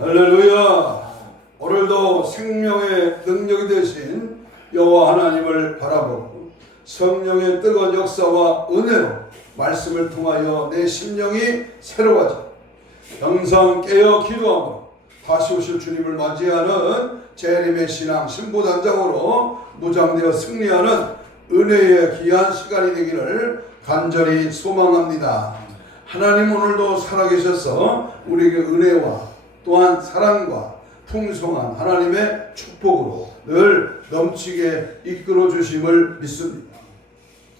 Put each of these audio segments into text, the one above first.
할렐루야. 오늘도 생명의 능력이 되신 여호와 하나님을 바라보고 성령의 뜨거운 역사와 은혜로 말씀을 통하여 내 심령이 새로워져 항상 깨어 기도하고 다시 오실 주님을 맞이하는 재림의 신앙 신부단장으로 무장되어 승리하는 은혜의 귀한 시간이 되기를 간절히 소망합니다. 하나님 오늘도 살아계셔서 우리에게 은혜와 또한 사랑과 풍성한 하나님의 축복으로 늘 넘치게 이끌어 주심을 믿습니다.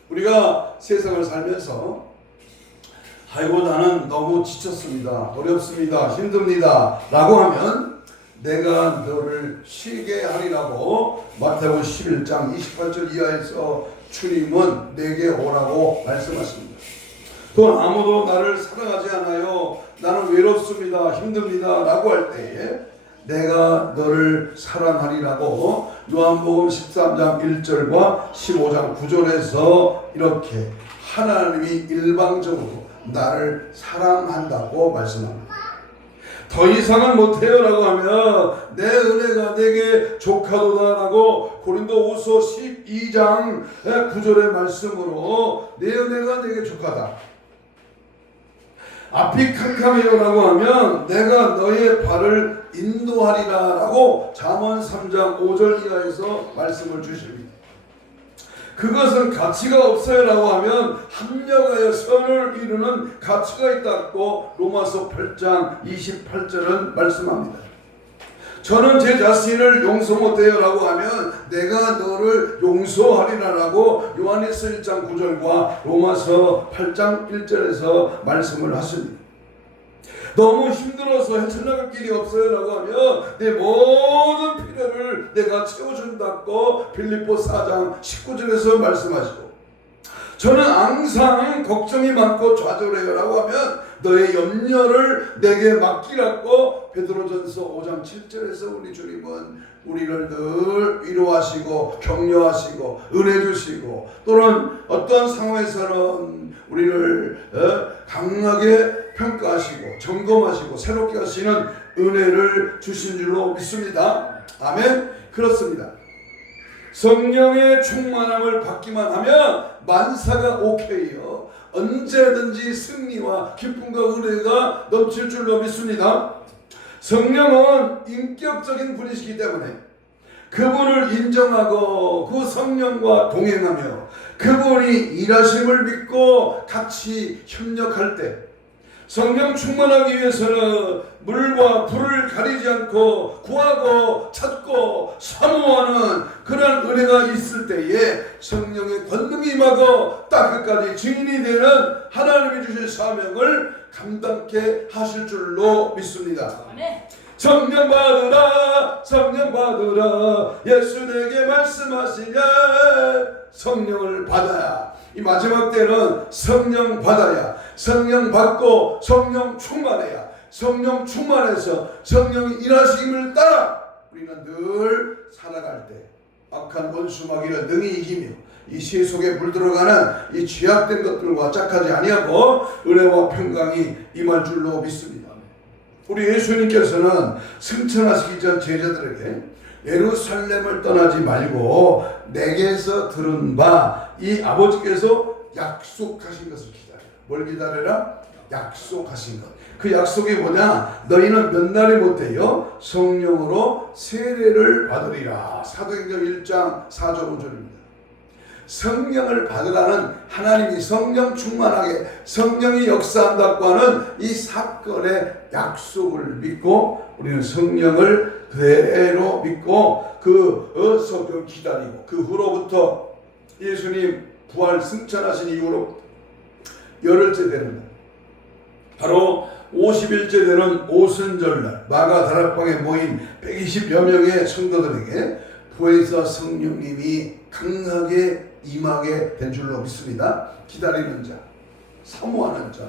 우리가 세상을 살면서 아이고 나는 너무 지쳤습니다, 어렵습니다, 힘듭니다 라고 하면 내가 너를 쉬게 하리라고 마태복음 11장 28절 이하에서 주님은 내게 오라고 말씀하십니다. 또 아무도 나를 사랑하지 않아요, 나는 외롭습니다, 힘듭니다 라고 할 때에 내가 너를 사랑하리라고 요한복음 13장 1절과 15장 9절에서 이렇게 하나님이 일방적으로 나를 사랑한다고 말씀합니다. 더 이상은 못해요 라고 하면 내 은혜가 내게 족하도다라고 고린도후서 12장 9절의 말씀으로 내 은혜가 내게 족하다. 앞이 캄캄해요 라고 하면 내가 너의 발을 인도하리라 라고 잠언 3장 5절 이하에서 말씀을 주십니다. 그것은 가치가 없어요 라고 하면 합력하여 선을 이루는 가치가 있다고 로마서 8장 28절은 말씀합니다. 저는 제 자신을 용서 못해요 라고 하면 내가 너를 용서하리라 라고 요한일서 1장 9절과 로마서 8장 1절에서 말씀을 하십니다. 너무 힘들어서 헤쳐나갈 길이 없어요 라고 하면 내 모든 필요를 내가 채워준다고 빌립보 4장 19절에서 말씀하시고, 저는 항상 걱정이 많고 좌절해요 라고 하면 너의 염려를 내게 맡기라고 베드로전서 5장 7절에서 우리 주님은 우리를 늘 위로하시고 격려하시고 은혜 주시고 또는 어떠한 상황에서는 우리를 강하게 평가하시고 점검하시고 새롭게 하시는 은혜를 주신 줄로 믿습니다. 아멘. 그렇습니다. 성령의 충만함을 받기만 하면 만사가 오케이요, 언제든지 승리와 기쁨과 은혜가 넘칠 줄로 믿습니다. 성령은 인격적인 분이시기 때문에 그분을 인정하고 그 성령과 동행하며 그분이 일하심을 믿고 같이 협력할 때 성령 충만하기 위해서는 물과 불을 가리지 않고 구하고 찾고 사모하는 그런 은혜가 있을 때에 성령의 권능이 임하고 땅끝까지 증인이 되는 하나님이 주신 사명을 감당케 하실 줄로 믿습니다. 성령 받으라, 성령 받으라, 예수 내게 말씀하시냐. 성령을 받아야, 이 마지막 때는 성령 받아야, 성령 받고 성령 충만해야, 성령 충만해서 성령이 일하심을 따라 우리는 늘 살아갈 때 악한 원수 마귀를 능히 이기며 이 세속에 물들어가는 이 죄악된 것들과 짝하지 아니하고 은혜와 평강이 임할 줄로 믿습니다. 우리 예수님께서는 승천하시기 전 제자들에게 예루살렘을 떠나지 말고 내게서 들은 바 이 아버지께서 약속하신 것을 기다려. 뭘 기다려라? 약속하신 것. 그 약속이 뭐냐? 너희는 몇 날이 못해요? 성령으로 세례를 받으리라. 사도행전 1장 4절 5절입니다. 성령을 받으라는, 하나님이 성령 충만하게 성령이 역사한다고 하는 이 사건의 약속을 믿고 우리는 성령을 그대로 믿고 그 성령을 기다리고, 그 후로부터 예수님 부활 승천하신 이후로 열흘째 되는 날, 바로 50일째 되는 오순절날 마가 다락방에 모인 120여 명의 성도들에게 부에서 성령님이 강하게 임하게 된 줄로 믿습니다. 기다리는 자, 사모하는 자,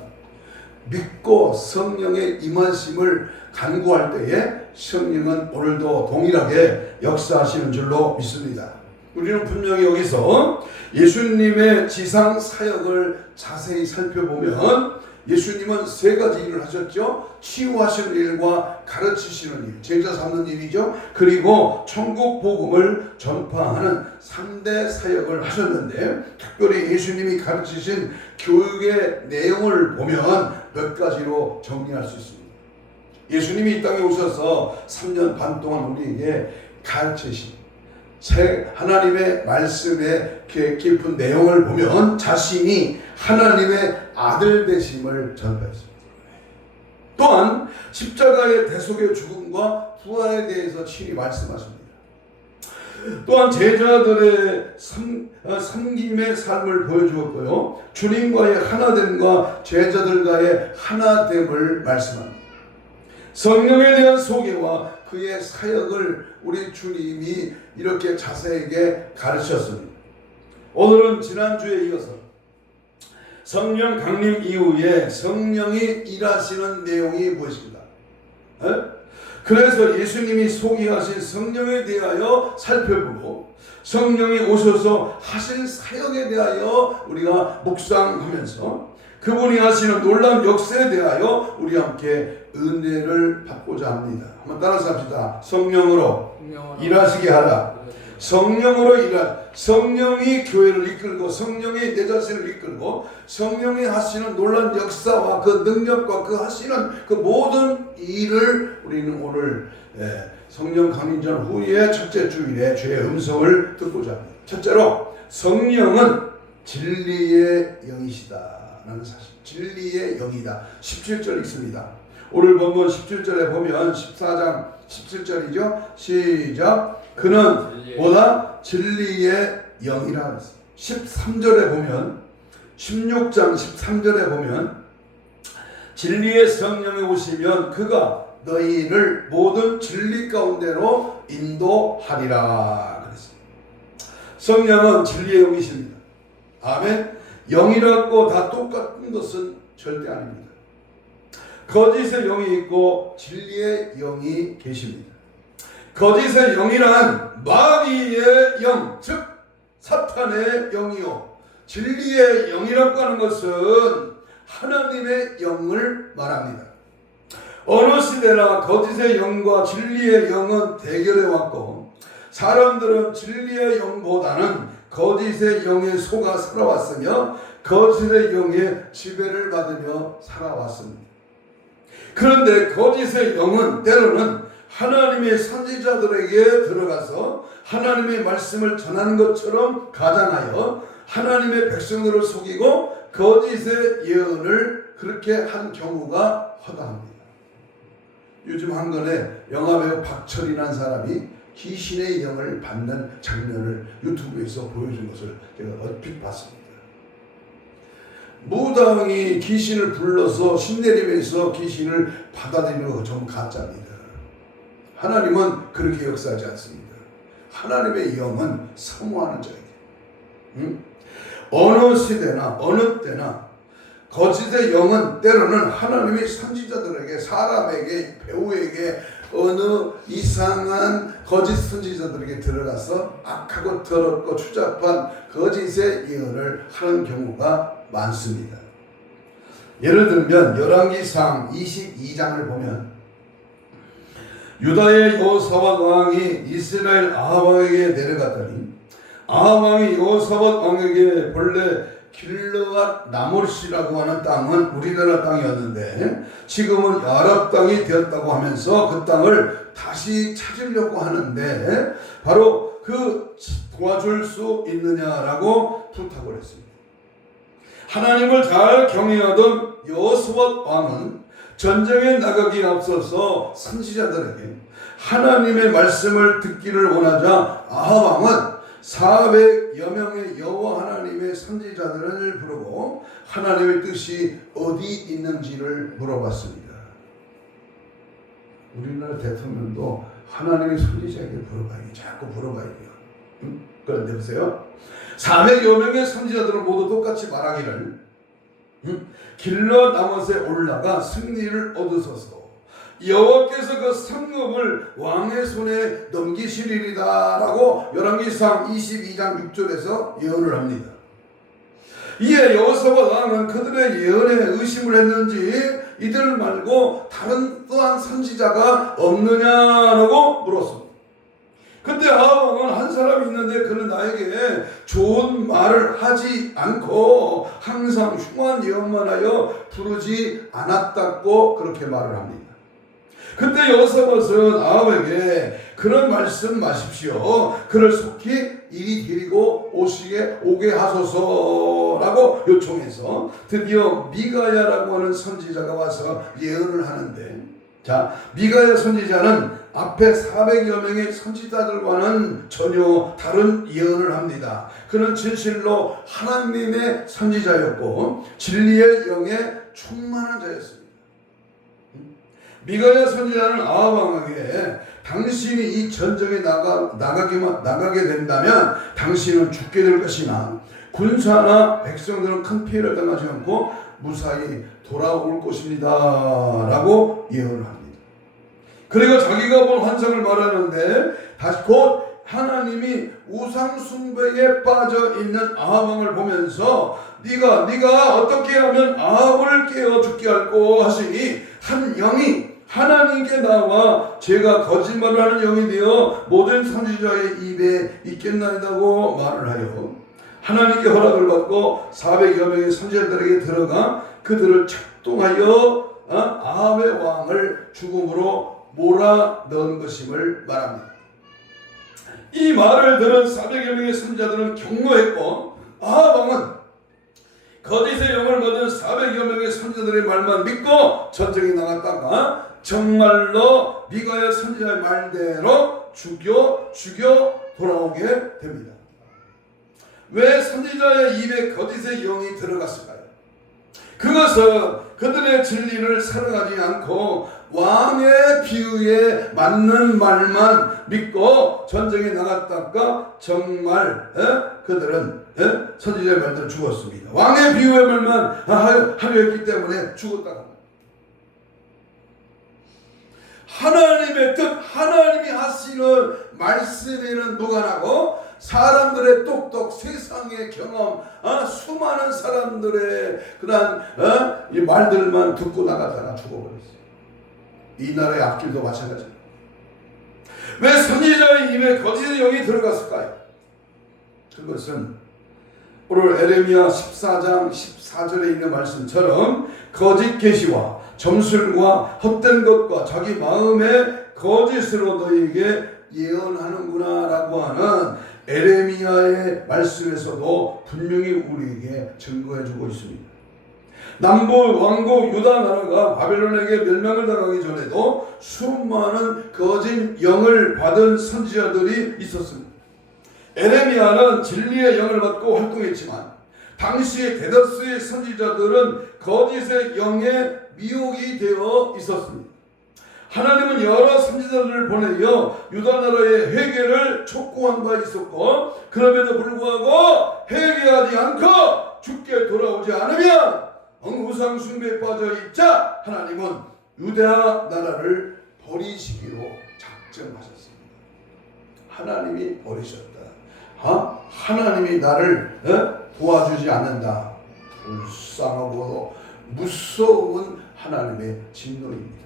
믿고 성령의 임하심을 간구할 때에 성령은 오늘도 동일하게 역사하시는 줄로 믿습니다. 우리는 분명히 여기서 예수님의 지상 사역을 자세히 살펴보면 예수님은 세 가지 일을 하셨죠. 치유하시는 일과 가르치시는 일, 제자 삼는 일이죠. 그리고 천국 복음을 전파하는 3대 사역을 하셨는데, 특별히 예수님이 가르치신 교육의 내용을 보면 몇 가지로 정리할 수 있습니다. 예수님이 이 땅에 오셔서 3년 반 동안 우리에게 가르치신 하나님의 말씀의 깊은 내용을 보면 자신이 하나님의 아들 되심을 전파했습니다. 또한 십자가의 대속의 죽음과 부활에 대해서 친히 말씀하십니다. 또한 제자들의 섬김의 삶을 보여주었고요, 주님과의 하나됨과 제자들과의 하나됨을 말씀합니다. 성령에 대한 소개와 그의 사역을 우리 주님이 이렇게 자세하게 가르쳤습니다. 오늘은 지난주에 이어서 성령 강림 이후에 성령이 일하시는 내용이 무엇입니다? 그래서 예수님이 소개하신 성령에 대하여 살펴보고, 성령이 오셔서 하실 사역에 대하여 우리가 묵상하면서 그분이 하시는 놀라운 역사에 대하여 우리 함께 은혜를 받고자 합니다. 한번 따라서 합시다. 성령으로 일하시게 하라. 성령으로 성령이 교회를 이끌고, 성령이 내 자신을 이끌고, 성령이 하시는 놀라운 역사와 그 능력과 그 하시는 그 모든 일을 우리는 오늘 성령 강림전 후에 첫째 주일에 주의 음성을 듣고자 합니다. 첫째로, 성령은 진리의 영이시다라는 사실. 진리의 영이다. 17절 있습니다. 오늘 본문 17절에 보면 14장 17절이죠. 시작. 그는 보다 진리의 영이라 했습니다. 13절에 보면, 16장 13절에 보면 진리의 성령이 오시면 그가 너희를 모든 진리 가운데로 인도하리라 그랬습니다. 성령은 진리의 영이십니다. 아멘. 영이라고 다 똑같은 것은 절대 아닙니다. 거짓의 영이 있고 진리의 영이 계십니다. 거짓의 영이란 마귀의 영, 즉 사탄의 영이요, 진리의 영이라고 하는 것은 하나님의 영을 말합니다. 어느 시대나 거짓의 영과 진리의 영은 대결해 왔고, 사람들은 진리의 영보다는 거짓의 영에 속아 살아왔으며 거짓의 영의 지배를 받으며 살아왔습니다. 그런데 거짓의 영은 때로는 하나님의 선지자들에게 들어가서 하나님의 말씀을 전하는 것처럼 가장하여 하나님의 백성들을 속이고 거짓의 예언을 그렇게 한 경우가 허다합니다. 요즘 한 권에 영화배우 박철이라는 사람이 귀신의 영을 받는 장면을 유튜브에서 보여준 것을 제가 얼핏 봤습니다. 무당이 귀신을 불러서 신내림에서 귀신을 받아들이는 거 전부 가짜입니다. 하나님은 그렇게 역사하지 않습니다. 하나님의 영은 사모하는 자에게, 어느 시대나 어느 때나 거짓의 영은 때로는 하나님의 선지자들에게, 사람에게, 배우에게, 어느 이상한 거짓 선지자들에게 들어가서 악하고 더럽고 추잡한 거짓의 예언을 하는 경우가 많습니다. 예를 들면 열왕기상 22장을 보면 유다의 여호사밧 왕이 이스라엘 아합 왕에게 내려갔더니 아합 왕이 여호사밧 왕에게 본래 길르앗 나몰시라고 하는 땅은 우리나라 땅이었는데 지금은 아랍 땅이 되었다고 하면서 그 땅을 다시 찾으려고 하는데 바로 그 도와줄 수 있느냐라고 부탁을 했습니다. 하나님을 잘 경외하던 여호사밧 왕은 전쟁에 나가기 앞서서 선지자들에게 하나님의 말씀을 듣기를 원하자 아합 왕은 400여 명의 여호와 하나님의 선지자들을 부르고 하나님의 뜻이 어디 있는지를 물어봤습니다. 우리나라 대통령도 하나님의 선지자에게 물어봐야 자꾸 물어봐야 돼요. 그런데 보세요. 400여 명의 선지자들은 모두 똑같이 말하기를 길러 나못에 올라가 승리를 얻으소서. 여호와께서 그 성읍을 왕의 손에 넘기시리이다 라고 열왕기상 22장 6절에서 예언을 합니다. 이에 여호사밧 왕은 그들의 예언에 의심을 했는지 이들 말고 다른 또한 선지자가 없느냐라고 물었습니다. 근데 아합 왕은 한 사람이 있는데 그는 나에게 좋은 말을 하지 않고 항상 흉한 예언만 하여 부르지 않았다고 그렇게 말을 합니다. 그때 여호사밧은 아합에게 그런 말씀 마십시오. 그를 속히 이리 데리고 오게 하소서라고 요청해서 드디어 미가야라고 하는 선지자가 와서 예언을 하는데, 자, 미가야 선지자는 앞에 400여 명의 선지자들과는 전혀 다른 예언을 합니다. 그는 진실로 하나님의 선지자였고 진리의 영에 충만한 자였습니다. 미가야 선지자는 아합 왕에게 당신이 이 전쟁에 나가게 된다면 당신은 죽게 될 것이나 군사나 백성들은 큰 피해를 당하지 않고 무사히 돌아올 것입니다 라고 예언을 합니다. 그리고 자기가 본 환상을 말하는데 다시 곧 하나님이 우상 숭배에 빠져 있는 아합 왕을 보면서 네가 어떻게 하면 아합을 깨어 죽게 할꼬 하시니 한 영이 하나님께 나와 제가 거짓말을 하는 영이 되어 모든 선지자의 입에 있겠나이다고 말을 하여 하나님께 허락을 받고 400여 명의 선지자들에게 들어가 그들을 작동하여 아합의 왕을 죽음으로 몰아넣은 것임을 말합니다. 이 말을 들은 400여 명의 선지자들은 경노했고 아합 왕은 거짓의 영을 받은 400여 명의 선지자들의 말만 믿고 전쟁에 나갔다가 정말로 미가야 선지자의 말대로 죽여 돌아오게 됩니다. 왜 선지자의 입에 거짓의 영이 들어갔을까요? 그것은 그들의 진리를 살아가지 않고 왕의 비유에 맞는 말만 믿고 전쟁에 나갔다가 정말 그들은 선지자의 말대로 죽었습니다. 왕의 비유의 말만 하려 했기 때문에 죽었다고. 하나님의 뜻, 하나님이 하시는 말씀에는 노관하고 사람들의 똑똑, 세상의 경험, 수많은 사람들의 그런 이 말들만 듣고 나가다가 죽어버렸어요. 이 나라의 앞길도 마찬가지입니다. 왜 선지자의 입에 거짓의 영이 들어갔을까요? 그것은 오늘 에레미야 14장 14절에 있는 말씀처럼 거짓 계시와 점술과 헛된 것과 자기 마음의 거짓으로 너희에게 예언하는구나 라고 하는 에레미야의 말씀에서도 분명히 우리에게 증거해주고 있습니다. 남부 왕국 유다 나라가 바벨론에게 멸망을 당하기 전에도 수많은 거짓 영을 받은 선지자들이 있었습니다. 에레미야는 진리의 영을 받고 활동했지만 당시의 대다수의 선지자들은 거짓의 영에 미혹이 되어 있었습니다. 하나님은 여러 선지자들을 보내어 유다 나라의 회개를 촉구한 바 있었고 그럼에도 불구하고 회개하지 않고 죽게 돌아오지 않으면 우상 숭배에 빠져 있자 하나님은 유다 나라를 버리시기로 작정하셨습니다. 하나님이 버리셨다. 하나님이 나를 도와주지 않는다. 불쌍하고 무서운 하나님의 진노입니다.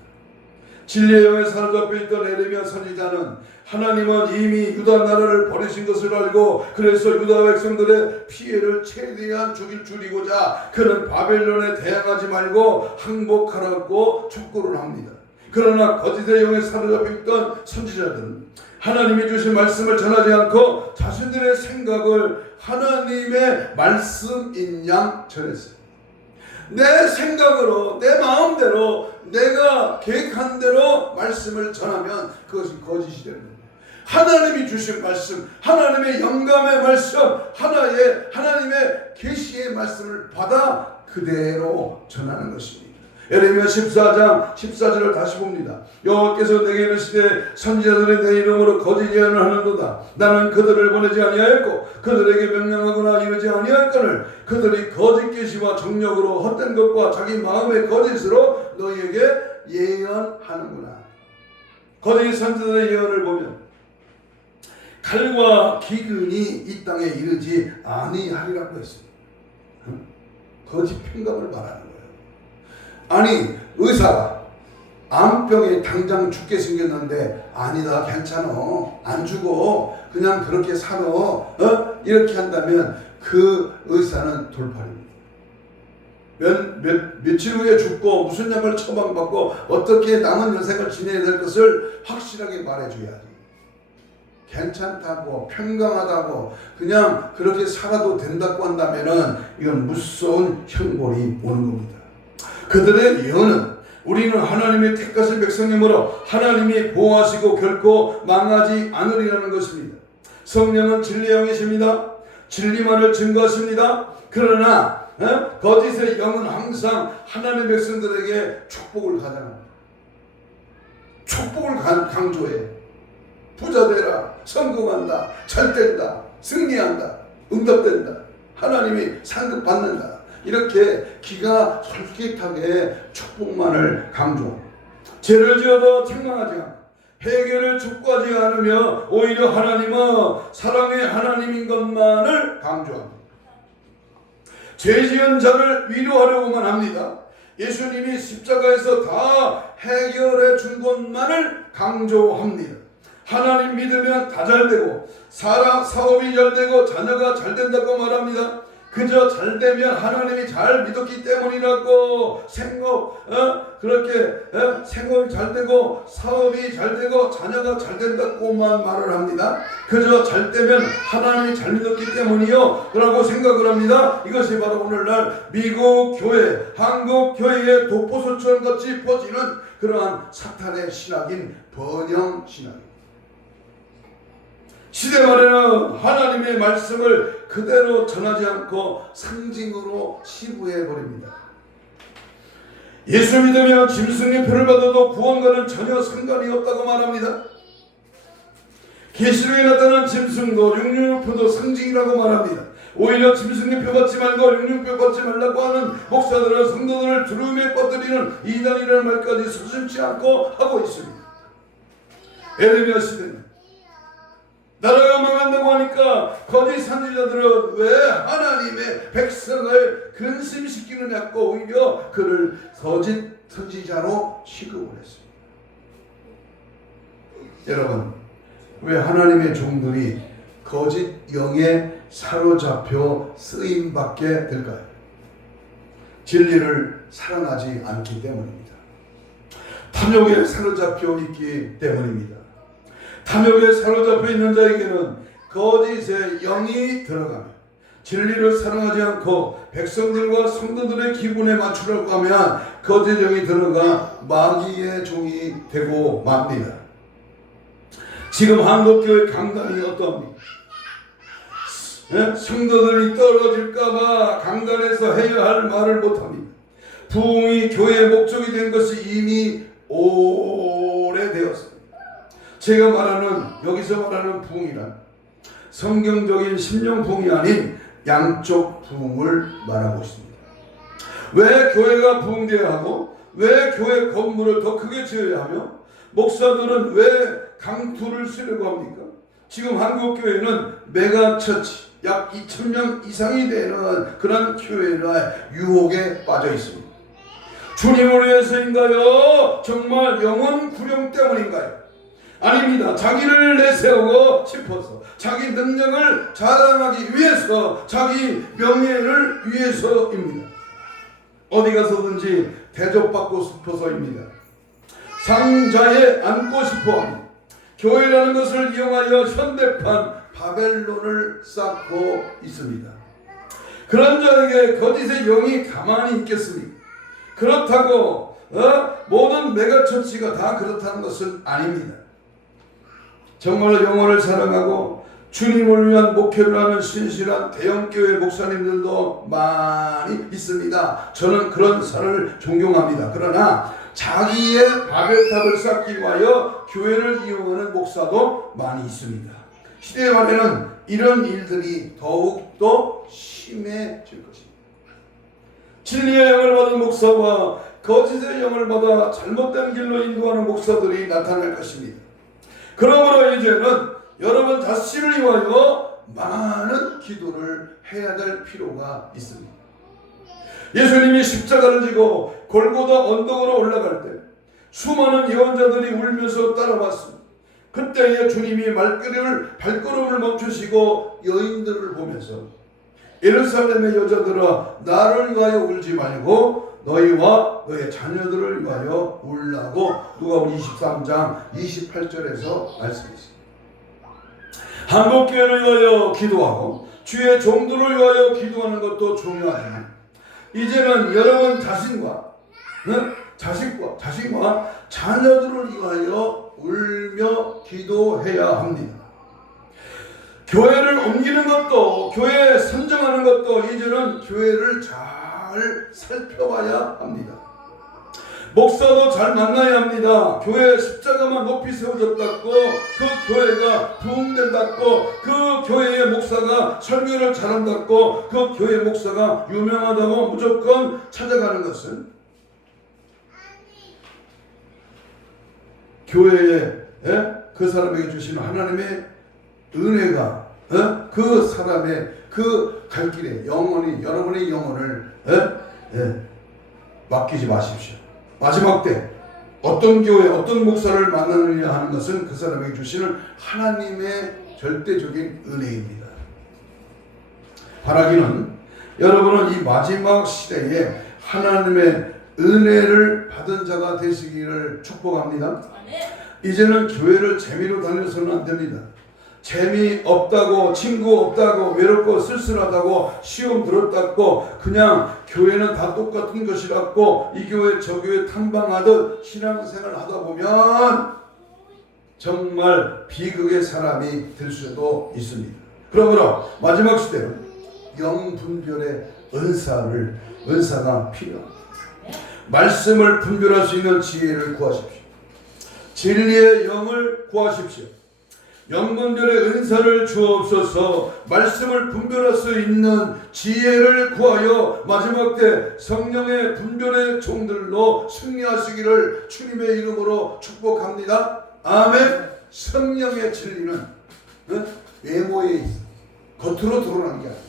진리의 영에 사로잡혀 있던 에레미야 선지자는 하나님은 이미 유다 나라를 버리신 것을 알고 그래서 유다 백성들의 피해를 최대한 줄이고자 그는 바벨론에 대항하지 말고 항복하라고 촉구를 합니다. 그러나 거짓의 영에 사로잡혀 있던 선지자들은 하나님이 주신 말씀을 전하지 않고 자신들의 생각을 하나님의 말씀인 양 전했어요. 내 생각으로 내 마음대로 내가 계획한 대로 말씀을 전하면 그것이 거짓이 되는 겁니다. 하나님이 주신 말씀, 하나님의 영감의 말씀, 하나님의 계시의 말씀을 받아 그대로 전하는 것입니다. 에레미야 14장 14절을 다시 봅니다. 여호와께서 내게 이르시되 선지자들이 내 이름으로 거짓 예언을 하는도다. 나는 그들을 보내지 아니하였고 그들에게 명령하거나 이르지 아니하였거늘 그들이 거짓 계시와 정력으로 헛된 것과 자기 마음의 거짓으로 너희에게 예언하는구나. 거짓 선지자들의 예언을 보면 칼과 기근이 이 땅에 이르지 아니하리라고 했습니다. 거짓 평강을 말하는 거예요. 아니 의사가 암병에 당장 죽게 생겼는데 아니다 괜찮아 안 죽어 그냥 그렇게 살아 이렇게 한다면 그 의사는 돌팔입니다. 며칠 후에 죽고 무슨 약을 처방받고 어떻게 남은 인생을 지내야 될 것을 확실하게 말해줘야지. 괜찮다고 평강하다고 그냥 그렇게 살아도 된다고 한다면은 이건 무서운 형벌이 오는 겁니다. 그들의 예언은 우리는 하나님의 택하신 백성이므로 하나님이 보호하시고 결코 망하지 않으리라는 것입니다. 성령은 진리의 영이십니다. 진리만을 증거하십니다. 그러나 거짓의 영은 항상 하나님의 백성들에게 축복을 가장합니다. 축복을 강조해. 부자 되라, 성공한다, 잘 된다, 승리한다, 응답된다, 하나님이 상급 받는다. 이렇게 기가 솔깃하게 축복만을 강조합니다. 죄를 지어도 책망하지 않고 회개를 촉구하지 않으며 오히려 하나님은 사랑의 하나님인 것만을 강조합니다. 죄 지은 자를 위로하려고만 합니다. 예수님이 십자가에서 다 해결해 준 것만을 강조합니다. 하나님 믿으면 다 잘되고 사업이 잘되고 자녀가 잘된다고 말합니다. 그저 잘되면 하나님이 잘 믿었기 때문이라고 생업이 잘되고 사업이 잘되고 자녀가 잘된다고만 말을 합니다. 그저 잘되면 하나님이 잘 믿었기 때문이요 라고 생각을 합니다. 이것이 바로 오늘날 미국 교회, 한국 교회의 독보소처럼 같이 퍼지는 그러한 사탄의 신학인 번영 신학입니다. 시대 말에는 하나님의 말씀을 그대로 전하지 않고 상징으로 치부해 버립니다. 예수 믿으면 짐승의 표를 받아도 구원과는 전혀 상관이 없다고 말합니다. 계시록에 나타난 짐승도 육륜표도 상징이라고 말합니다. 오히려 짐승의 표 받지 말고 육륜표 받지 말라고 하는 목사들은 성도들을 두려움에 빠뜨리는 이단이라는 말까지 서슴지 않고 하고 있습니다. 에레미야 시대는 나라가 망한다고 하니까 거짓 선지자들은 왜 하나님의 백성을 근심시키느냐고 오히려 그를 거짓 선지자로 취급을 했습니다. 여러분, 왜 하나님의 종들이 거짓 영에 사로잡혀 쓰임받게 될까요? 진리를 사랑하지 않기 때문입니다. 탐욕에 사로잡혀 있기 때문입니다. 탐욕에 사로잡혀 있는 자에게는 거짓의 영이 들어가며 진리를 사랑하지 않고 백성들과 성도들의 기분에 맞추려고 하면 거짓 영이 들어가 마귀의 종이 되고 맙니다. 지금 한국교회 강단이 어떠합니까? 성도들이 떨어질까봐 강단에서 해야 할 말을 못합니다. 부흥이 교회의 목적이 된 것이 이미 오래되었습니다. 제가 여기서 말하는 부흥이란 성경적인 심령 부흥이 아닌 양쪽 부흥을 말하고 있습니다. 왜 교회가 부흥되어야 하고 왜 교회 건물을 더 크게 지어야 하며 목사들은 왜 강투를 쓰려고 합니까? 지금 한국교회는 메가처치 약 2,000명 이상이 되는 그런 교회의 유혹에 빠져 있습니다. 주님을 위해서인가요? 정말 영혼 구령 때문인가요? 아닙니다. 자기를 내세우고 싶어서 자기 능력을 자랑하기 위해서 자기 명예를 위해서입니다. 어디 가서든지 대접받고 싶어서입니다. 상자에 앉고 싶어합니다. 교회라는 것을 이용하여 현대판 바벨론을 쌓고 있습니다. 그런 자에게 거짓의 영이 가만히 있겠습니까? 그렇다고 모든 메가처치가 다 그렇다는 것은 아닙니다. 정말로 영혼을 사랑하고 주님을 위한 목회를 하는 신실한 대형교회 목사님들도 많이 있습니다. 저는 그런 사람을 존경합니다. 그러나 자기의 바벨탑을 쌓기 위하여 교회를 이용하는 목사도 많이 있습니다. 시대 말에는 이런 일들이 더욱더 심해질 것입니다. 진리의 영을 받은 목사와 거짓의 영을 받아 잘못된 길로 인도하는 목사들이 나타날 것입니다. 그러므로 이제는 여러분 자신을 위하여 많은 기도를 해야 될 필요가 있습니다. 예수님이 십자가를 지고 골고다 언덕으로 올라갈 때 수많은 예언자들이 울면서 따라왔습니다. 그때에 주님이 발걸음을 멈추시고 여인들을 보면서 예루살렘의 여자들아 나를 위하여 울지 말고 너희와 너의 자녀들을 위하여 울라고 누가복음 23장 28절에서 말씀했습니다. 한국교회를 위하여 기도하고 주의 종들을 위하여 기도하는 것도 중요하지만 이제는 여러분 자신과 자녀들을 위하여 울며 기도해야 합니다. 교회를 옮기는 것도 교회 선정하는 것도 이제는 교회를 잘 살펴봐야 합니다. 목사도 잘 만나야 합니다. 교회 십자가만 높이 세워졌다고 그 교회가 부흥된다고 그 교회의 목사가 설교를 잘한다고 그 교회 목사가 유명하다고 무조건 찾아가는 것은 교회에 그 사람에게 주시는 하나님의 은혜가 그 사람의 그 갈 길에 영원히 여러분의 영혼을 맡기지 마십시오. 마지막 때 어떤 교회 어떤 목사를 만나느냐 하는 것은 그 사람에게 주시는 하나님의 절대적인 은혜입니다. 바라기는 여러분은 이 마지막 시대에 하나님의 은혜를 받은 자가 되시기를 축복합니다. 이제는 교회를 재미로 다녀서는 안 됩니다. 재미없다고 친구 없다고 외롭고 쓸쓸하다고 시험 들었다고 그냥 교회는 다 똑같은 것이라고 이 교회 저 교회 탐방하듯 신앙생활 하다 보면 정말 비극의 사람이 될 수도 있습니다. 그러므로 마지막 시대는 영분별의 은사가 필요합니다. 말씀을 분별할 수 있는 지혜를 구하십시오. 진리의 영을 구하십시오. 영분별의 은사를 주옵소서. 말씀을 분별할 수 있는 지혜를 구하여 마지막 때 성령의 분별의 종들로 승리하시기를 주님의 이름으로 축복합니다. 아멘. 성령의 진리는 외모에 있어. 겉으로 드러나는 게 아니야.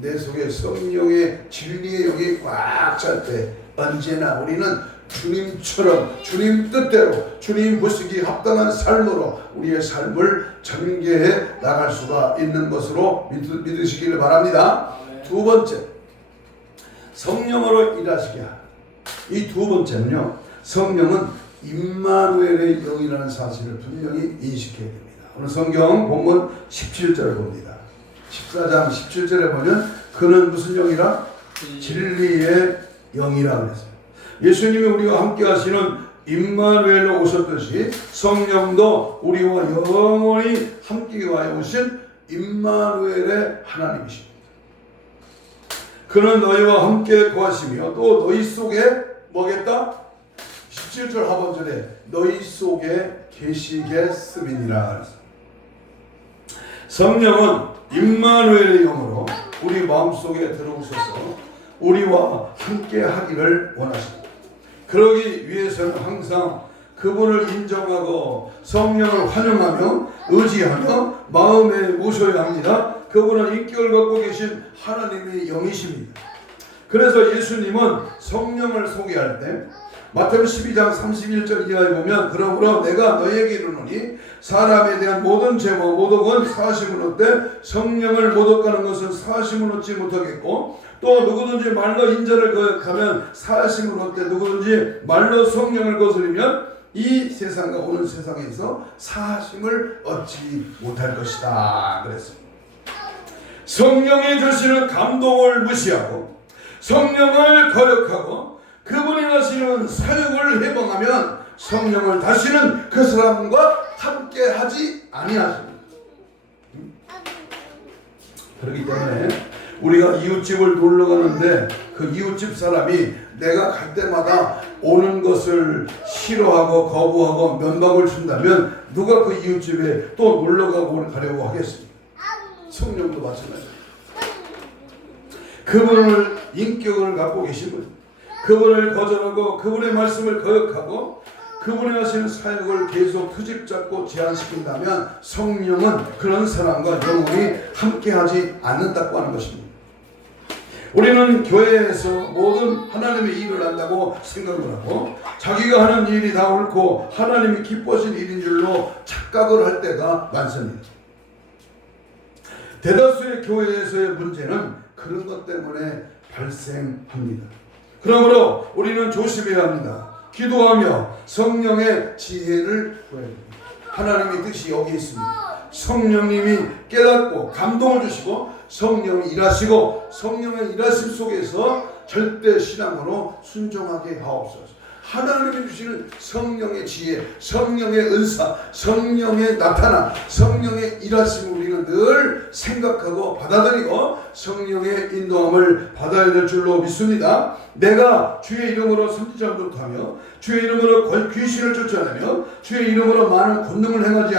내 속에 성령의 진리의 영이 꽉 찰 때 언제나 우리는 주님처럼 주님 뜻대로 주님 보시기에 합당한 삶으로 우리의 삶을 전개해 나갈 수가 있는 것으로 믿으시기를 바랍니다. 두 번째, 성령으로 일하시게 하라. 이 두 번째는요, 성령은 임마누엘의 영이라는 사실을 분명히 인식해야 됩니다. 오늘 성경 본문 17절을 봅니다. 14장 17절에 보면 그는 무슨 영이라? 진리의 영이라 그랬어요. 예수님이 우리와 함께 하시는 임마누엘로 오셨듯이 성령도 우리와 영원히 함께 오신 임마누엘의 하나님이십니다. 그는 너희와 함께 거하시며 또 너희 속에 뭐겠다? 17절 하반절에 너희 속에 계시겠음이니라. 성령은 임마누엘의 영으로 우리 마음속에 들어오셔서 우리와 함께 하기를 원하십니다. 그러기 위해서는 항상 그분을 인정하고 성령을 환영하며 의지하며 마음에 모셔야 합니다. 그분은 인격을 갖고 계신 하나님의 영이십니다. 그래서 예수님은 성령을 소개할 때 마태복음 12장 31절 이하에 보면 그러므로 내가 너희에게 이르노니 사람에 대한 모든 죄와 모독은 사하심을 얻되 성령을 모독하는 것은 사하심을 얻지 못하겠고 또 누구든지 말로 인자를 거역하면 사하심을 얻되 누구든지 말로 성령을 거스르면 이 세상과 오는 세상에서 사하심을 얻지 못할 것이다 그랬습니다. 성령이 주시는 감동을 무시하고 성령을 거역하고 그분이 하시는 사역을 해방하면 성령을 다시는 그 사람과 함께 하지 아니하십니다. 그렇기 때문에 우리가 이웃집을 놀러 가는데 그 이웃집 사람이 내가 갈 때마다 오는 것을 싫어하고 거부하고 면박을 준다면 누가 그 이웃집에 또 놀러 가려고 하겠습니까? 성령도 마찬가지입니다. 그분을 인격을 갖고 계신 분, 그분을 거절하고 그분의 말씀을 거역하고 그분이 하시는 사역을 계속 트집 잡고 제한시킨다면 성령은 그런 사람과 영원히 함께하지 않는다고 하는 것입니다. 우리는 교회에서 모든 하나님의 일을 한다고 생각을 하고 자기가 하는 일이 다 옳고 하나님이 기뻐하신 일인 줄로 착각을 할 때가 많습니다. 대다수의 교회에서의 문제는 그런 것 때문에 발생합니다. 그러므로 우리는 조심해야 합니다. 기도하며 성령의 지혜를 구해야 됩니다. 하나님의 뜻이 여기 있습니다. 성령님이 깨닫고 감동을 주시고 성령이 일하시고 성령의 일하심 속에서 절대 신앙으로 순종하게 하옵소서. 하나님이 주시는 성령의 지혜, 성령의 은사, 성령의 나타남, 성령의 일하심을 우리는 늘 생각하고 받아들이고 성령의 인도함을 받아야 될 줄로 믿습니다. 내가 주의 이름으로 선지자 노릇하며 주의 이름으로 귀신을 쫓아내며 주의 이름으로 많은 권능을 행하지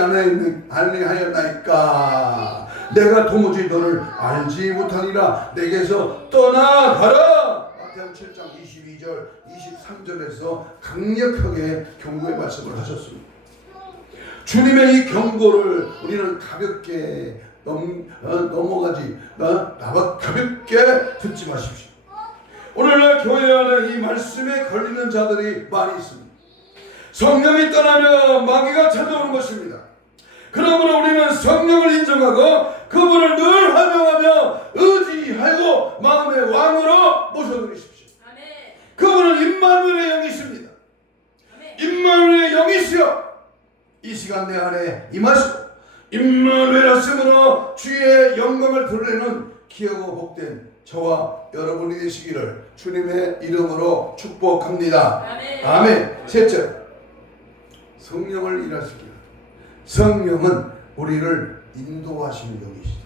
아니하였나이까. 내가 도무지 너를 알지 못하니라. 내게서 떠나가라. 마태복음 7장 22절 23절에서 강력하게 경고의 말씀을 하셨습니다. 주님의 이 경고를 우리는 가볍게 넘어가지 가볍게 듣지 마십시오. 오늘날 교회 안에 이 말씀에 걸리는 자들이 많이 있습니다. 성령이 떠나면 마귀가 찾아오는 것입니다. 그러므로 우리는 성령을 인정하고 그분을 늘 활용하며 의지하고 마음의 왕으로 모셔드리십시오. 그분은 임마누엘의 영이십니다. 임마누엘의 영이시여 이 시간 내 안에 임하시고 임마누엘 하심으로 주의 영광을 드러내는 귀하고 복된 저와 여러분이 되시기를 주님의 이름으로 축복합니다. 아멘. 셋째, 성령을 일하시기를. 성령은 우리를 인도하시는 영이시다.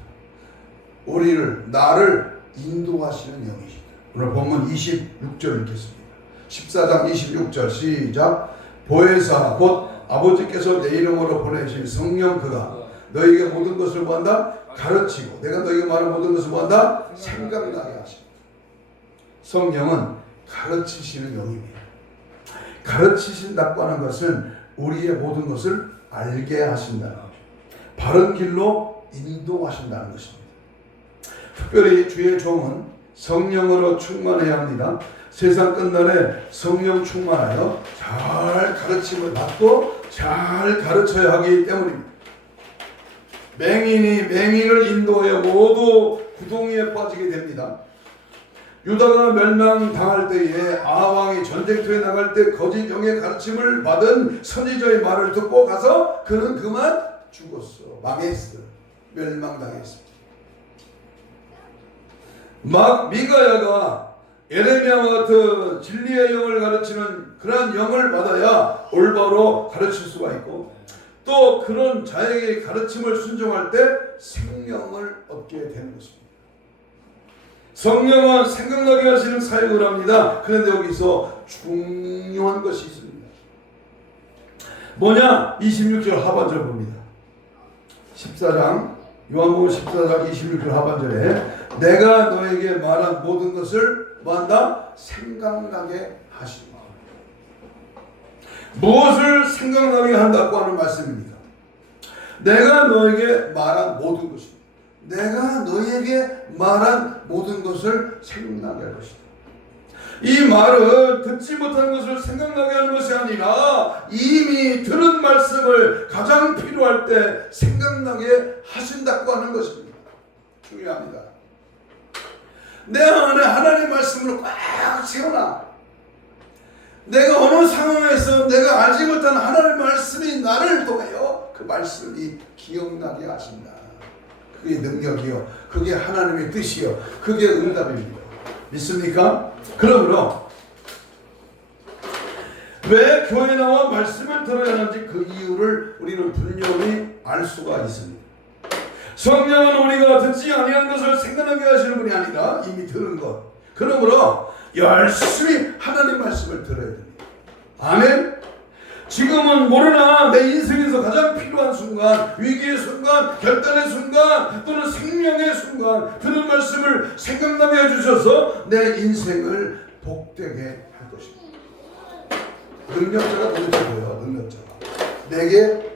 나를 인도하시는 영이시다. 오늘 본문 26절 읽겠습니다. 14장 26절 시작. 보혜사 곧 아버지께서 내 이름으로 보내신 성령 그가 너희에게 모든 것을 뭐한다? 가르치고 내가 너희에게 말한 모든 것을 뭐한다? 생각나게 하십니다. 성령은 가르치시는 영입니다. 가르치신다고 하는 것은 우리의 모든 것을 알게 하신다는 것입니다. 바른 길로 인도하신다는 것입니다. 특별히 주의 종은 성령으로 충만해야 합니다. 세상 끝날에 성령 충만하여 잘 가르침을 받고 잘 가르쳐야 하기 때문입니다. 맹인이 맹인을 인도하여 모두 구덩이에 빠지게 됩니다. 유다가 멸망당할 때에 아왕이 전쟁터에 나갈 때 거짓 영의 가르침을 받은 선지자의 말을 듣고 가서 그는 그만 죽었어. 망했어. 멸망당했어. 미가야가 에레미야와 같은 진리의 영을 가르치는 그러한 영을 받아야 올바로 가르칠 수가 있고 또 그런 자에게 가르침을 순종할 때 생명을 얻게 되는 것입니다. 성령은 생각나게 하시는 사역을 합니다. 그런데 여기서 중요한 것이 있습니다. 뭐냐? 26절 하반절 봅니다. 14장 요한복음 14장 26절 하반절에 내가 너에게 말한 모든 것을 뭐한다? 생각나게 하신다. 무엇을 생각나게 한다고 하는 말씀입니까? 내가 너에게 말한 모든 것입니다. 내가 너에게 말한 모든 것을 생각나게 할 것이다. 이 말은 듣지 못한 것을 생각나게 하는 것이 아니라 이미 들은 말씀을 가장 필요할 때 생각나게 하신다고 하는 것입니다. 중요합니다. 내 안에 하나님의 말씀을 꽉 채워놔. 내가 어느 상황에서 내가 알지 못한 하나님의 말씀이 나를 통하여 그 말씀이 기억나게 하신다. 그게 능력이요. 그게 하나님의 뜻이요. 그게 응답입니다. 믿습니까? 그러므로 왜 교회 나와 말씀을 들어야 하는지 그 이유를 우리는 분명히 알 수가 있습니다. 성령은 우리가 듣지 아니한 것을 생각나게 하시는 분이 아니라 이미 들은 것. 그러므로 열심히 하나님 말씀을 들어야 됩니다. 아멘. 지금은 모르나 내 인생에서 가장 필요한 순간, 위기의 순간, 결단의 순간, 또는 생명의 순간 들은 말씀을 생각나게 해주셔서 내 인생을 복되게 할 것입니다. 능력자가 능력자고요. 능력자가 내게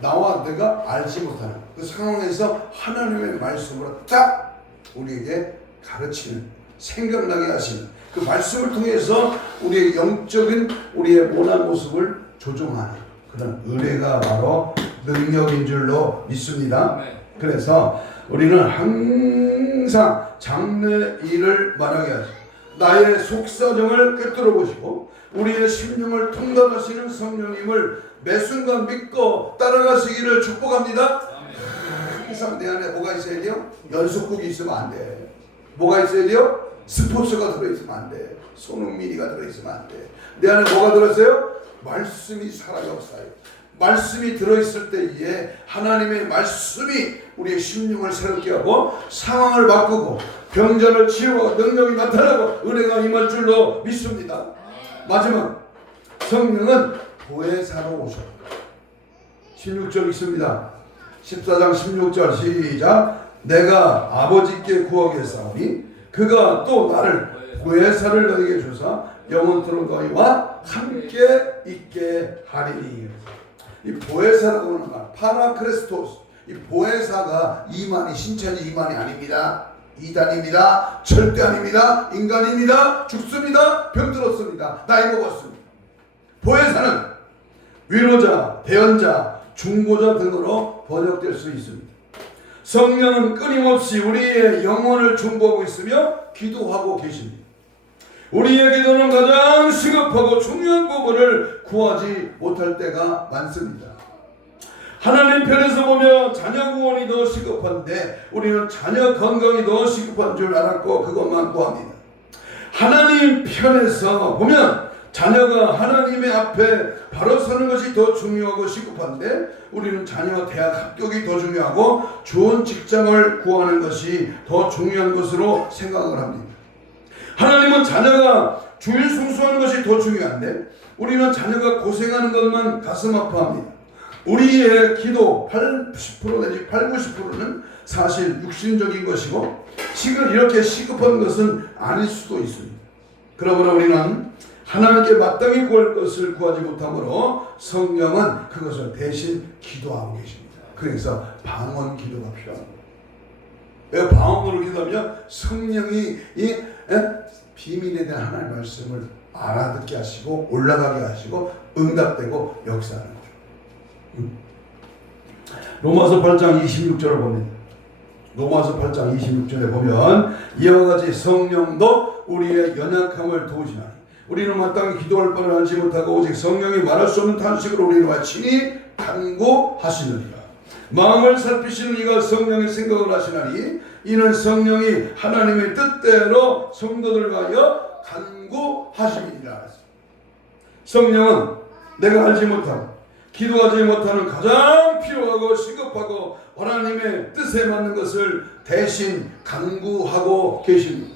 나와 내가 알지 못하는 그 상황에서 하나님의 말씀으로 딱 우리에게 가르치는 생각나게 하시는 그 말씀을 통해서 우리의 영적인 우리의 모난 모습을 조종하는 그런 은혜가 바로 능력인 줄로 믿습니다. 그래서 우리는 항상 장래 일을 말하게 하시고 나의 속사정을 꿰뚫어 보시고 우리의 심령을 통달하시는 성령님을 매 순간 믿고 따라가시기를 축복합니다. 항상 내 안에 뭐가 있어야 돼요? 연속곡이 있으면 안 돼. 뭐가 있어야 돼요? 스포츠가 들어있으면 안 돼. 손흥민이가 들어있으면 안 돼. 내 안에 뭐가 들어있어요? 말씀이 살아 역사요. 말씀이 들어있을 때에 하나님의 말씀이 우리의 심령을 새롭게 하고 상황을 바꾸고 병자를 치유하고 능력이 나타나고 은혜가 임할 줄로 믿습니다. 마지막 성령은 보혜사로 오셨다. 16절 있습니다. 14장 16절 시작. 내가 아버지께 구하겠사오니 그가 또 나를 보혜사를 너에게 주사 영원토록 너희와 함께 있게 하리니. 이 보혜사라고 하는 말 파라크레스토스, 이 보혜사가 이만희 신천지 이만희 아닙니다. 이단입니다. 절대 아닙니다. 인간입니다. 죽습니다. 병들었습니다. 나이 먹었습니다. 보혜사는 위로자, 대언자, 중보자 등으로 번역될 수 있습니다. 성령은 끊임없이 우리의 영혼을 중보하고 있으며 기도하고 계십니다. 우리의 기도는 가장 시급하고 중요한 부분을 구하지 못할 때가 많습니다. 하나님 편에서 보면 자녀 구원이 더 시급한데 우리는 자녀 건강이 더 시급한 줄 알았고 그것만 구합니다. 하나님 편에서 보면 자녀가 하나님의 앞에 바로 서는 것이 더 중요하고 시급한데 우리는 자녀 대학 합격이 더 중요하고 좋은 직장을 구하는 것이 더 중요한 것으로 생각을 합니다. 하나님은 자녀가 주일 순수하는 것이 더 중요한데 우리는 자녀가 고생하는 것만 가슴 아파합니다. 우리의 기도 80% 내지 80~90%는 사실 육신적인 것이고 지금 이렇게 시급한 것은 아닐 수도 있습니다. 그러므로 우리는 하나님께 마땅히 구할 것을 구하지 못하므로 성령은 그것을 대신 기도하고 계십니다. 그래서 방언 기도가 필요합니다. 왜 방언으로 기도하면 성령이 이 비밀에 대한 하나님의 말씀을 알아듣게 하시고 올라가게 하시고 응답되고 역사하는 거죠. 로마서 8장 26절을 봅니다. 로마서 8장 26절에 보면 이와 같이 성령도 우리의 연약함을 도우시나니 우리는 마땅히 기도할 바를 알지 못하고 오직 성령이 말할 수 없는 탄식으로 우리와 친히 간구하시느니라. 마음을 살피시는 이가 성령의 생각을 하시나니 이는 성령이 하나님의 뜻대로 성도들과 하여 간구하심이니라. 성령은 내가 알지 못하고 기도하지 못하는 가장 필요하고 시급하고 하나님의 뜻에 맞는 것을 대신 간구하고 계십니다.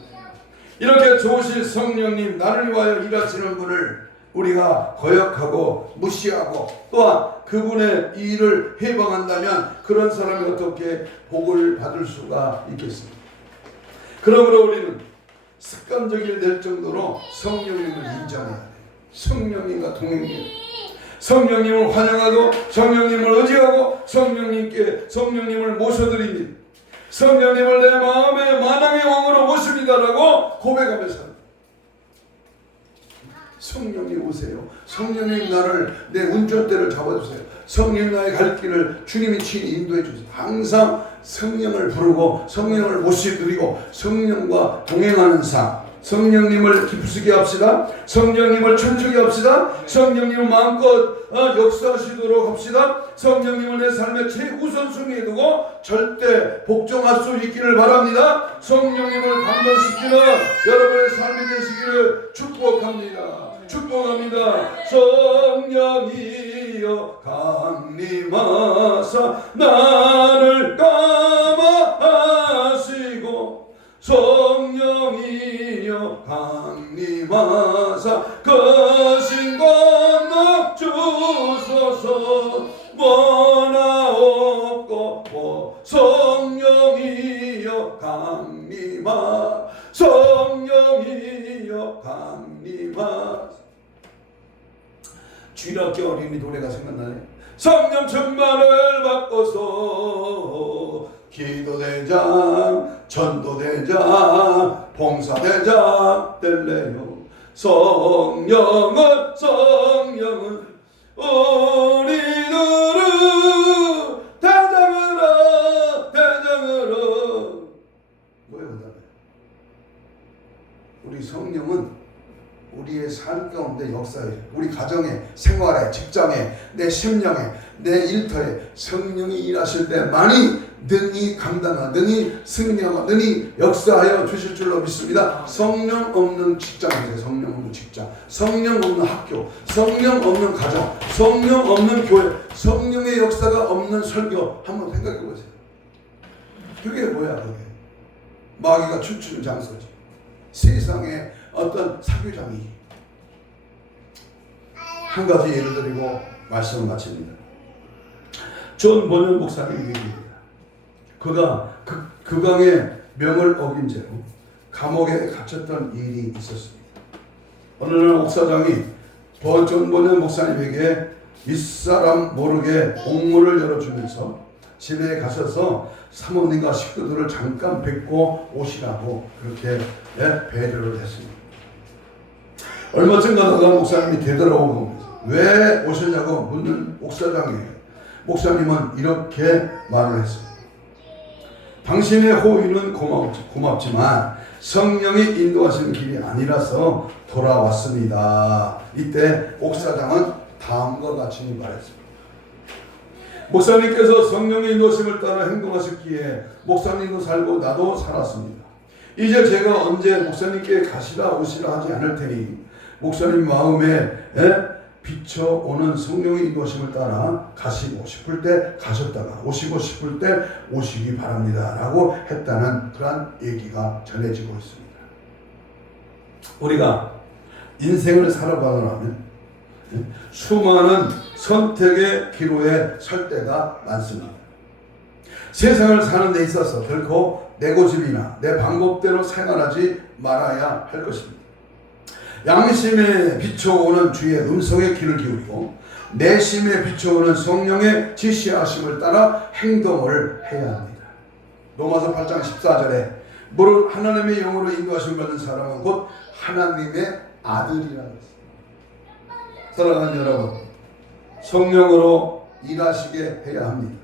이렇게 좋으신 성령님, 나를 위하여 일하시는 분을 우리가 거역하고 무시하고 또한 그분의 일을 해방한다면 그런 사람이 어떻게 복을 받을 수가 있겠습니까? 그러므로 우리는 습관적이 될 정도로 성령님을 인정해야 돼요. 성령님과 동행해야 돼요. 성령님을 환영하고 성령님을 의지하고 성령님을 모셔드립니다. 성령님을 내 마음의 만왕의 왕으로 모십니다라고 고백하면서 성령님 오세요. 성령님 나를 내 운전대를 잡아주세요. 성령 나의 갈 길을 주님이 친히 인도해 주세요. 항상 성령을 부르고 성령을 모시드리고 성령과 동행하는 삶, 성령님을 기쁘시게 합시다. 성령님을 춤추게 합시다. 성령님을 마음껏 역사하시도록 합시다. 성령님을 내 삶의 최우선순위에 두고 절대 복종할 수 있기를 바랍니다. 성령님을 감동시키는 여러분의 삶이 되시기를 축복합니다. 축복합니다. 성령이여 강림하사 나를 감화하시고 성령이여 강림하사 거신 권능 주소서 원하옵고 성령이여 강림하 성령이여 강림하. 주일학교 어린이 노래가 생각나네. 성령 충만을 받고서 기도대장 전도대장 봉사대장 될래요. 성령은 우리들을 대장으로 뭐예요 그다음에? 우리 성령은 우리의 삶 가운데 역사에, 우리 가정에, 생활에, 직장에, 내 심령에, 내 일터에 성령이 일하실 때 많이 능히 감당하, 능히 승리하고, 능히 역사하여 주실 줄로 믿습니다. 성령 없는 직장이세요. 성령 없는 직장, 성령 없는 학교, 성령 없는 가정, 성령 없는 교회, 성령의 역사가 없는 설교 한번 생각해 보세요. 그게 뭐야? 그게 마귀가 춤추는 장소지. 세상의 어떤 사교장이. 한 가지 예를 드리고 말씀을 마칩니다. 존 버년 목사님 얘기입니다. 그가 극강의 명을 어긴 죄로 감옥에 갇혔던 일이 있었습니다. 어느 날 목사장이 존 버년 목사님에게 윗사람 모르게 공문을 열어주면서 집에 가셔서 사모님과 식구들을 잠깐 뵙고 오시라고 그렇게 배려를 했습니다. 얼마쯤 가다가 목사님이 되돌아오고 왜 오셨냐고 묻는 목사장에게 목사님은 이렇게 말을 했습니다. 당신의 호의는 고맙지만 성령이 인도하시는 길이 아니라서 돌아왔습니다. 이때 목사장은 다음과 같이 말했습니다. 목사님께서 성령의 인도심을 따라 행동하셨기에 목사님도 살고 나도 살았습니다. 이제 제가 언제 목사님께 가시라 오시라 하지 않을 테니 목사님 마음에 비춰오는 성령의 인도심을 따라 가시고 싶을 때 가셨다가 오시고 싶을 때 오시기 바랍니다 라고 했다는 그러한 얘기가 전해지고 있습니다. 우리가 인생을 살아가려면 수많은 선택의 기로에 설 때가 많습니다. 세상을 사는 데 있어서 결코 내 고집이나 내 방법대로 생활하지 말아야 할 것입니다. 양심에 비춰오는 주의 음성에 귀를 기울이고 내심에 비춰오는 성령의 지시하심을 따라 행동을 해야 합니다. 로마서 8장 14절에 무릇 하나님의 영으로 인도하심 받는 사람은 곧 하나님의 아들이라고 했습니다. 사랑하는 여러분, 성령으로 일하시게 해야 합니다.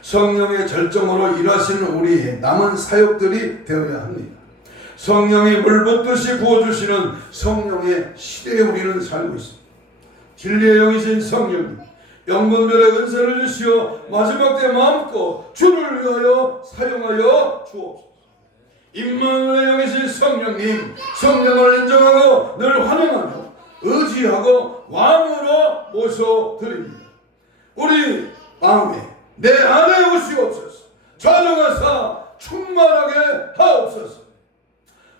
성령의 절정으로 일하시는 우리 남은 사역들이 되어야 합니다. 성령이 물붓듯이 부어주시는 성령의 시대에 우리는 살고 있습니다. 진리의 영이신 성령, 영분별의 은사를 주시어 마지막 때 마음껏 주를 위하여 사용하여 주옵소서. 임마누엘의 영이신 성령님, 성령을 인정하고 늘 환영하며 의지하고 왕으로 모셔드립니다. 우리 마음에 내 안에 오시옵소서. 좌정하사 충만하게 하옵소서.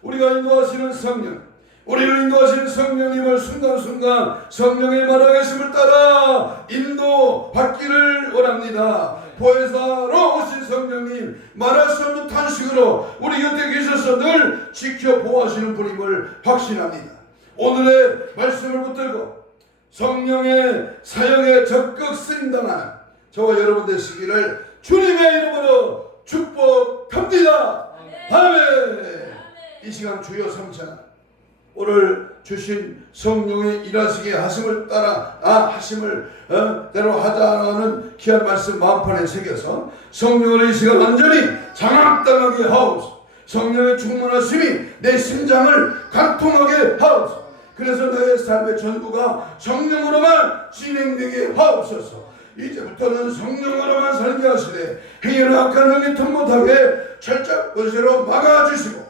우리가 인도하시는 성령, 우리를 인도하시는 성령님을 순간순간 성령의 말하계심을 따라 인도받기를 원합니다. 보혜사로 오신 성령님, 말할 수 없는 탄식으로 우리 곁에 계셔서 늘 지켜 보호하시는 분임을 확신합니다. 오늘의 말씀을 붙들고 성령의 사역에 적극 승당하는 저와 여러분 되시기를 주님의 이름으로 축복합니다. 아멘. 이 시간 주여 삼창, 오늘 주신 성령의 일하시게 하심을 따라 하심을 대로 하자는 귀한 말씀 마음판에 새겨서 성령을 이 시간 완전히 장악당하게 하옵소서. 성령의 충만하심이 내 심장을 관통하게 하옵소서. 그래서 너의 삶의 전부가 성령으로만 진행되게 하옵소서. 이제부터는 성령으로만 살게 하시되 행여나 악한 영이 틈못하게 철저히 것으로 막아주시고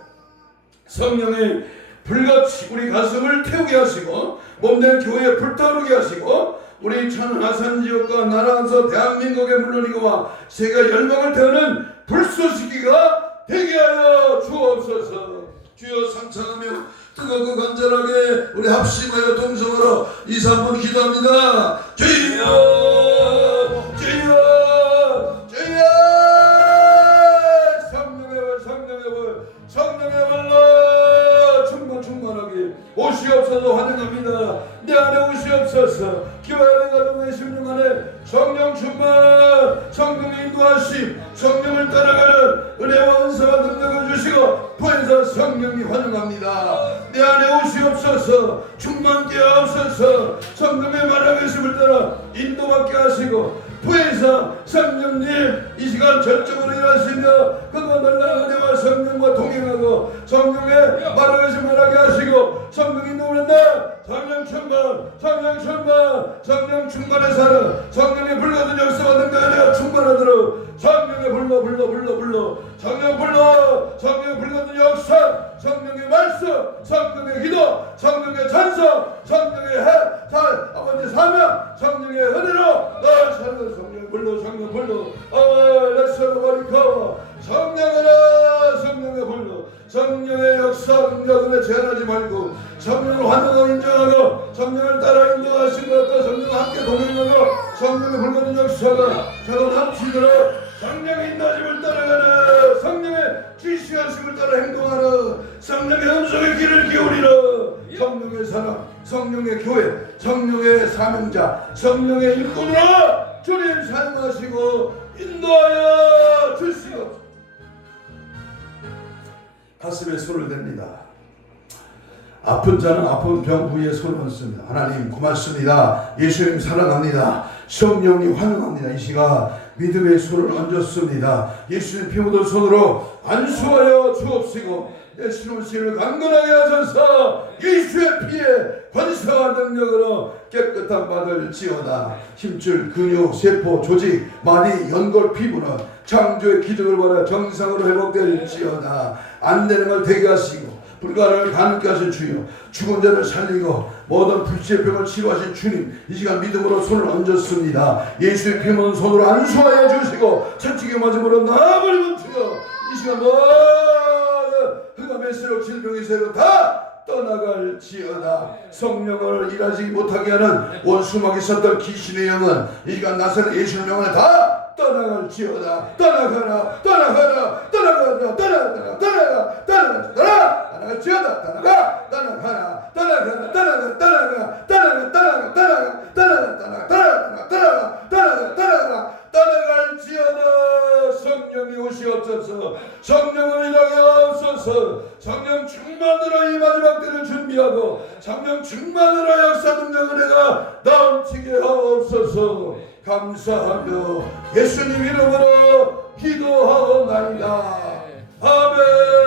성령의 불같이 우리 가슴을 태우게 하시고 몸된 교회에 불타오르게 하시고 우리 천하산 지역과 나라에서 대한민국의 물론이고와 세계 열방을 태우는 불쏘시기가 되게 하여 주옵소서. 주여 삼창하며 뜨겁고 간절하게 우리 합심하여 동성으로 2, 3분 기도합니다. 주여 주여 주여. 성령의 불로 충만하게 오시옵소서. 환영합니다. 내 안에 오시옵소서. 교회 안에 가정의 심령 안에 성령 충만, 성령의 인도하심, 성령을 따라가는 은혜와 은사와 능력을 주시고 부에서 성령님 환영합니다. 내 안에 오시옵소서. 충만케 하옵소서. 성령의 말하겠음을 따라 인도받게 하시고 부에서 성령님 이 시간 절정으로 일하시며 그가 놀라운 은혜와 성령과 동행하고 성령의 말하겠음 말하게 하시고 성령이 노는다. 성령 충만, 성령 충만, 성령 충만의 사랑, 성령의 불거든 역사가 능가하여 충만하도록 성령의 불러 성령 불러, 성령의 불거든 역사, 성령의 말씀, 성령의 기도, 성령의 찬송, 성령의 아버지 사명, 성령의 은혜로 나 사는 성령 불러 렛서로 버리고 성령으로 성령의 불러 성령의 역사 능력을 제한하지 말고 성령을 환영하고 인정하고 성령을 따라 인도하신 것과 성령과 함께 동행하고 성령의 불거든 역사가 저도 넘치도록 성령의 인도하심을 따라가는 성령의 지시하심을 따라 행동하는 성령의 음성의 귀를 기울이는 성령의 사랑, 성령의 교회, 성령의 사명자, 성령의 일꾼으로 주님 사용하시고 인도하여 주시옵소서. 가슴에 손을 댑니다. 아픈 자는 아픈 병 부위에 손을 얹습니다. 하나님 고맙습니다. 예수님 사랑합니다. 성령님 환영합니다. 이 시간 믿음의 손을 얹었습니다. 예수님 피 묻은 손으로 안수하여 주옵시고 예수님 씨를 강건하게 하셔서 예수의 피에 권세와 능력으로 깨끗한 받을지어다. 힘줄 근육 세포 조직 마디 연골 피부는 창조의 기적을 받아 정상으로 회복될지어다. 안 되는 걸 되게 하시고 불가능을 가능케 하신 주여, 죽은 자를 살리고 모든 불치의 병을 치료하신 주님, 이 시간 믿음으로 손을 얹었습니다. 예수의 피 묻은 손으로 안수하여 주시고 천지의 맞음으로 나아버리면 주여, 이 시간 모든 흑암의 세력 질병의 세력 다 떠나갈지어다. 성령을 일하지 못하게 하는 원수막이 있었던 귀신의 영은 이 시간 나서는 예수의 명을 다 떠나갈지어다. 떠나가라 떠나가라 떠나가라 떠나가라 떠나가라 떠나가라 떠나갈지어다. 떠나가 떠나가라 떠나가라 떠나가 떠나가 떠나가 떠나가 떠나가 떠나가 떠나가 떠나가 떠나가 떠나가 떠나갈지어다. 성령이 오시옵소서. 성령을 일하게 하옵소서. 성령 충만으로 이 마지막 때를 준비하고 성령 충만으로 역사 능력을 내가 넘치게 하옵소서. 감사하며 예수님 이름으로 기도하옵나이다. 아멘.